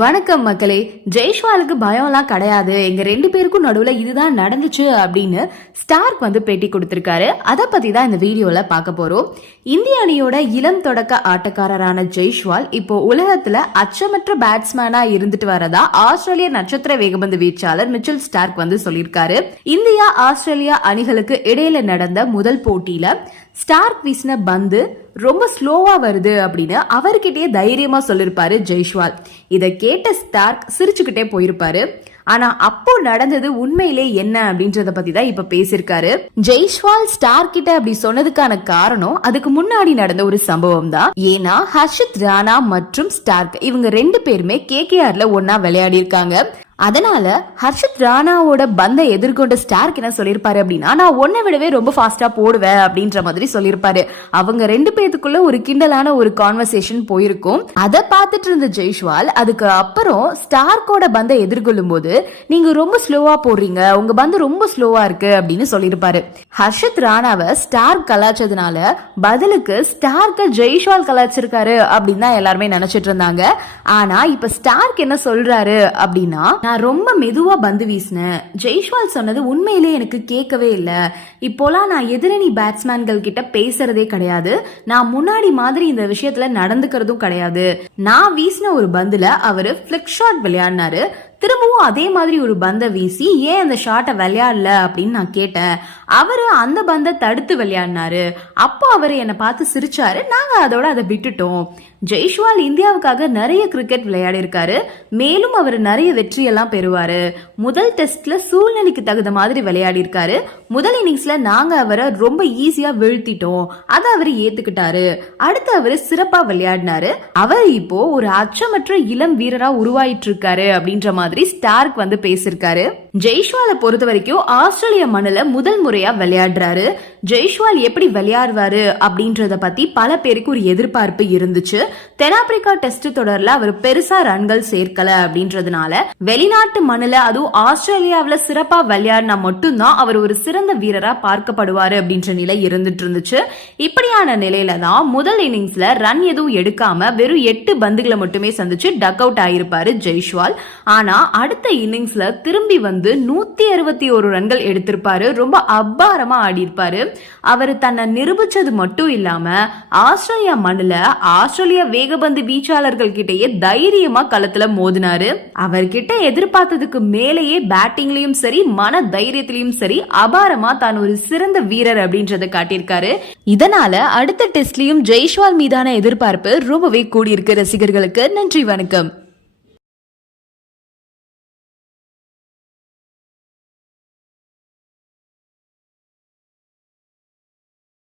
வணக்கம் மக்களே. ஜெய்ஷ்வாலுக்கு பயம்லாம் கிடையாது. எங்க ரெண்டு பேருக்கும் நடுவில் இதுதான் நடந்துச்சு அப்படின்னு ஸ்டார்க் வந்து பேட்டி கொடுத்துருக்காரு. அதை பத்தி தான் இந்த வீடியோல பார்க்க போறோம். இந்திய அணியோட இளம் தொடக்க ஆட்டக்காரரான ஜெய்ஷ்வால் இப்போ உலகத்துல அச்சமற்ற பேட்ஸ்மேனா இருந்துட்டு வரதா ஆஸ்திரேலிய நட்சத்திர வேகபந்து வீச்சாளர் மிச்சல் ஸ்டார்க் வந்து சொல்லியிருக்காரு. இந்தியா ஆஸ்திரேலியா அணிகளுக்கு இடையில நடந்த முதல் போட்டியில ஸ்டார்க் வீசின பந்து ரொம்ப ஸ்லோவா வருது அப்படின்னு அவர்கிட்டயே தைரியமா சொல்லிருப்பாரு ஜெய்ஷ்வால். இதை கேட்ட ஸ்டார்க் சிரிச்சுக்கிட்டே போயிருப்பாரு. ஆனா அப்போ நடந்தது உண்மையிலே என்ன அப்படின்றத பத்தி தான் இப்ப பேசியிருக்காரு. ஜெய்ஷ்வால் ஸ்டார் கிட்ட அப்படி சொன்னதுக்கான காரணம் அதுக்கு முன்னாடி நடந்த ஒரு சம்பவம் தான் ஏன்னா ஹர்ஷித் ராணா மற்றும் ஸ்டார்க் இவங்க ரெண்டு பேருமே கேகேஆர்ல ஒன்னா விளையாடி இருக்காங்க அதனால ஹர்ஷத் ராணாவோட பந்தை எதிர்கொண்ட ஸ்டார்க் என்ன சொல்லியிருப்பாரு அப்படின்னா நான் ஒன்னை விடவே ரொம்ப ஃபாஸ்டா போடுவேன் அப்படின்ற மாதிரி சொல்லியிருப்பாரு. அவங்க ரெண்டு பேத்துக்குள்ள ஒரு கிண்டலான ஒரு கான்வர்சேஷன் போயிருக்கும். அதை பார்த்துட்டு இருந்த ஜெய்ஷ்வால் அதுக்கு அப்புறம் ஸ்டார்க்கோட பந்தை எதிர்கொள்ளும் போது நீங்க ரொம்ப ஸ்லோவா போடுறீங்க. உங்க பந்து ரொம்ப ஸ்லோவா இருக்கு அப்படின்னு சொல்லியிருப்பாரு. ஹர்ஷத் ராணாவை ஸ்டார்க் கலாச்சதுனால பதிலுக்கு ஸ்டார்க்க ஜெய்ஷ்வால் கலாச்சிருக்காரு அப்படின்னு தான் எல்லாருமே நினைச்சிட்டு இருந்தாங்க. ஆனா இப்ப ஸ்டார்க் என்ன சொல்றாரு அப்படின்னா நான் ரொம்ப மெதுவா பந்து வீசினேன். ஜெய்ஷ்வால் சொன்னது உண்மையிலே எனக்கு கேட்கவே இல்லை. இப்போலாம் நான் எதிரணி பேட்ஸ்மேன்கள் கிட்ட பேசுறதே கிடையாது. நான் முன்னாடி மாதிரி இந்த விஷயத்துல நடந்துக்கிறதும் கிடையாது. நான் வீசின ஒரு பந்துல அவரு பிளிக் ஷாட் விளையாடினாரு. திரும்பவும் அதே மாதிரி ஒரு பந்தை வீசி ஏன் அந்த ஷாட்டை விளையாடல? அப்படின்னு நான் கேட்டேன். அவர் அந்த பந்தை தடுத்து விளையாடினாரு. அப்போ அவர் என்னை பார்த்து சிரிச்சாரு. நாங்கள் அதோட அதை விட்டுட்டோம். ஜெய்ஷ்வால் இந்தியாவுக்காக நிறைய கிரிக்கெட் விளையாடிருக்காரு மேலும் அவர் நிறைய வெற்றியெல்லாம் பெறுவாரு. முதல் டெஸ்ட்ல சூழ்நிலைக்கு தகுந்த மாதிரி விளையாடிருக்காரு முதல் இன்னிங்ஸ்ல நாங்க அவரை ரொம்ப ஈஸியா வீழ்த்திட்டோம். அதை அவர் ஏத்துக்கிட்டாரு. அடுத்து அவர் சிறப்பா விளையாடினாரு. அவர் இப்போ ஒரு அச்சமற்ற இளம் வீரரா உருவாயிட்டு இருக்காரு அப்படின்ற மாதிரி ஸ்டார்க் வந்து பேசியிருக்காரு. ஜெய்ஷ்வால பொறுத்த வரைக்கும் ஆஸ்திரேலிய மண்ணில் முதல் முறையா விளையாடுறாரு. ஜெய்ஷ்வால் எப்படி விளையாடுவாரு அப்படின்றத பத்தி பல பேருக்கு ஒரு எதிர்பார்ப்பு இருந்துச்சு. தென்னாப்பிரிக்கா டெஸ்ட் தொடர்ல அவர் பெருசா ரன்கள் சேர்க்கல அப்படின்றதுனால வெளிநாட்டு மண்ணில் அதுவும் ஆஸ்திரேலியாவில் சிறப்பா விளையாடினா மட்டும்தான் அவர் ஒரு சிறந்த வீரரா பார்க்கப்படுவாரு அப்படின்ற நிலை இருந்துட்டு இருந்துச்சு. இப்படியான நிலையில தான் முதல் இன்னிங்ஸ்ல ரன் எதுவும் எடுக்காம வெறும் எட்டு பந்துகளை மட்டுமே சந்திச்சு டக் அவுட் ஆயிருப்பாரு ஜெய்ஷ்வால். ஆனா அடுத்த இன்னிங்ஸ்ல திரும்பி வந்து நூத்தி அறுபத்தி ஒரு ரன்கள் எடுத்திருப்பாரு. ரொம்ப அபாரமா ஆடி இருப்பாரு அவர் தன்னை நிரூபிச்சது மட்டும் இல்லாம ஆஸ்திரேலியா மண்ணில் ஆஸ்திரேலியா வேகபந்து வீச்சாளர்கள் கிட்டயே தைரியமா களத்துல மோதினாரு. அவர்கிட்ட எதிர்பார்த்ததுக்கு மேலேயே பேட்டிங்லயும் சரி மன தைரியத்திலயும் சரி அபாரமா தான் ஒரு சிறந்த வீரர் அப்படின்றத காட்டியிருக்காரு. இதனால அடுத்த டெஸ்ட்லயும் ஜெய்ஷ்வால் மீதான எதிர்பார்ப்பு ரொம்பவே கூடியிருக்கு ரசிகர்களுக்கு. நன்றி வணக்கம்.